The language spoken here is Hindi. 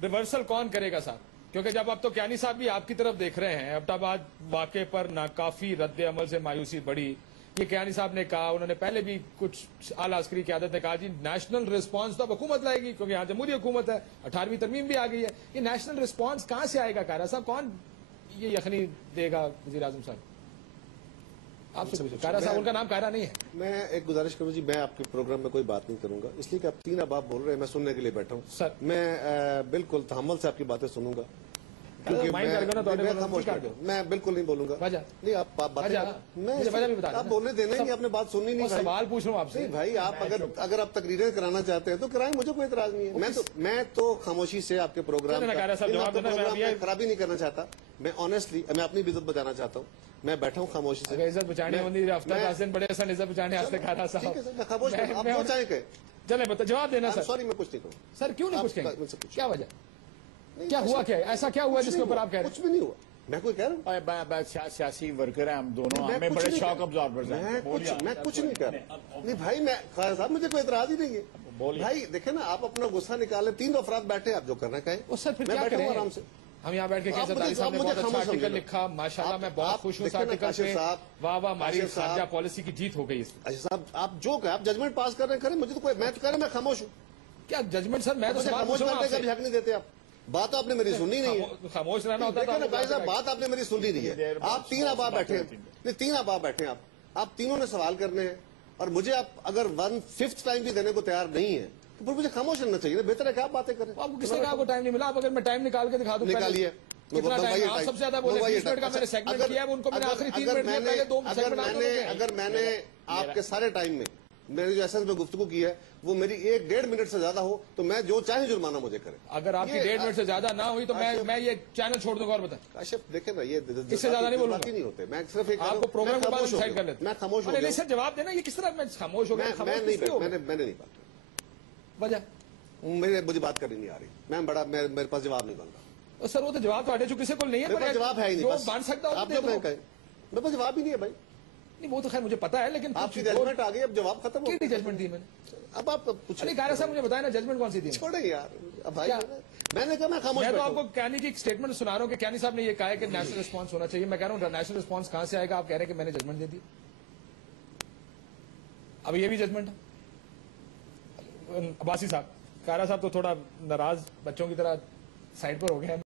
रिवर्सल कौन करेगा साहब? क्योंकि जब अब तो क्यानी साहब भी आपकी तरफ देख रहे हैं, एबटाबाद वाक़े पर नाकाफी रद्द अमल से मायूसी बढ़ी। ये क्यानी साहब ने कहा, उन्होंने पहले भी कुछ आला अस्करी क़यादत ने कहा जी नेशनल रिस्पांस तो अब हुकूमत लाएगी क्योंकि यहाँ जमहूरी हुकूमत है, 18वीं तरमीम भी आ गई है। ये नेशनल रिस्पांस कहाँ से आएगा? कारा साहब कौन ये यकीनी देगा? वज़ीर आज़म साहब आपसे पूछो। कायरा साहब, उनका नाम कायरा नहीं है। मैं एक गुजारिश करूँ जी, मैं आपके प्रोग्राम में कोई बात नहीं करूंगा, इसलिए कि आप तीन अब आप बोल रहे हैं, मैं सुनने के लिए बैठा हूँ सर। मैं बिल्कुल तहम्मुल से आपकी बातें सुनूंगा, क्योंकि मैं बिल्कुल नहीं बोलूंगा। नहीं आप बोलने देना ही, आपने बात सुननी नहीं। सवाल पूछ रहा हूँ आपसे भाई, आप अगर आप तकरीरें कराना चाहते हैं तो कराएं, मुझे कोई इतराज नहीं है। मैं तो खामोशी से आपके प्रोग्राम खराबी नहीं करना चाहता। मैं ऑनेस्टली मैं अपनी इज्जत बचाना चाहता हूँ। मैं बैठा हूँ खामोशी से। इज्जत बचाने बड़े इज्जत बचाने चले बता, जवाब देना सर। सॉरी, मैं कुछ नहीं कहूँ सर। क्यों नहीं कुछ कहेंगे? क्या वजह? क्या हुआ? क्या ऐसा क्या हुआ जिसके ऊपर आप कह रहे हैं? कुछ भी नहीं हुआ। मैं कोई कह रहा हूँ सियासी वर्कर हैं हम दोनों, हमें बड़े शॉक अब्जॉर्बर्स हैं। मैं कुछ नहीं कह रहा। नहीं भाई, मैं खान साहब मुझे कोई इतराज ही नहीं है। भाई देखे ना, आप अपना गुस्सा निकाले, तीन अफराद बैठे, आप जो करना कहें। सर फिर क्या करें? आराम से हम यहाँ बैठ के बहुत अच्छा लिखा, माशाल्लाह मैं बहुत खुश हूँ इस आर्टिकल पे। वाह वाह, हमारी खारजा पॉलिसी की जीत हो गई। अच्छा साहब, आप जो आप जजमेंट पास कर रहे हैं करें, मुझे तो कोई, मैं तो कह रहा हूँ मैं खामोश हूँ। क्या जजमेंट सर? मैं तो खामोश करने का भी हक नहीं देते आप। बात आपने मेरी सुननी नहीं है। खामोश रहना होता है भाई साहब, बात आपने मेरी सुननी नहीं है। आप तीन अब आप बैठे हैं, तीन अब आप बैठे हैं, आप तीनों ने सवाल करने हैं और मुझे आप अगर 1/5 टाइम भी देने को तैयार नहीं है तो फिर मुझे खामोश रहना चाहिए। बेहतर है कि आप बातें करें। आपको किसने कहा आपको टाइम नहीं मिला? आप अगर मैं टाइम निकाल के दिखा दूं, निकालिए। आप सबसे ज्यादा बोले 20 मिनट का मैंने सेगमेंट किया है, उनको मैंने आखिरी 3 मिनट में पहले 2 सेगमेंट। अगर मैंने आपके सारे टाइम में मैंने जो एसेंस में गुफ्तगू की है वो मेरी 1-1.5 मिनट से ज्यादा हो तो मैं जो चाहे जुर्माना मुझे करे। अगर आपकी 1.5 मिनट से ज्यादा ना हुई तो मैं ये चैनल छोड़ दूंगा। और बताएं काशिफ, देखे ना, ये इससे ज्यादा नहीं बोलूंगा। नहीं होते। मैं सिर्फ एक आपको प्रोग्राम के बाद डिसाइड कर लेते। मैं खामोश हो गया। सर जवाब देना, ये किस तरह मैं खामोश हो गया? मैंने नहीं बात वजह मुझे बात करनी नहीं आ रही। मेरे पास जवाब नहीं बन रहा। सर वो तो जवाब तो किसी को नहीं है। मेरे पास जवाब है ही नहीं। बन सकता मेरे पास जवाब ही नहीं है भाई। नहीं वो तो खैर मुझे पता है, लेकिन आपकी जजमेंट आ गई, अब जवाब खत्म हो गया। जजमेंट दी मैंने? अब आप कुछ नहीं कायरा साहब मुझे बताया ना, जजमेंट कौन सी दी? छोड़े यार। अब भाई मैंने कहा मैं खामोश। मैं तो आपको क्यानी की एक स्टेटमेंट सुना रहा हूँ कि क्यानी साहब ने ये कहा है कि नेशनल रिस्पांस होना चाहिए। मैं कह रहा हूँ नेशनल रिस्पांस कहां से आएगा? आप कह रहे हैं कि मैंने जजमेंट दे दी। अब ये भी जजमेंट है। अब्बासी साहब, कायरा साहब तो थोड़ा नाराज बच्चों की तरह साइड पर हो गए हैं।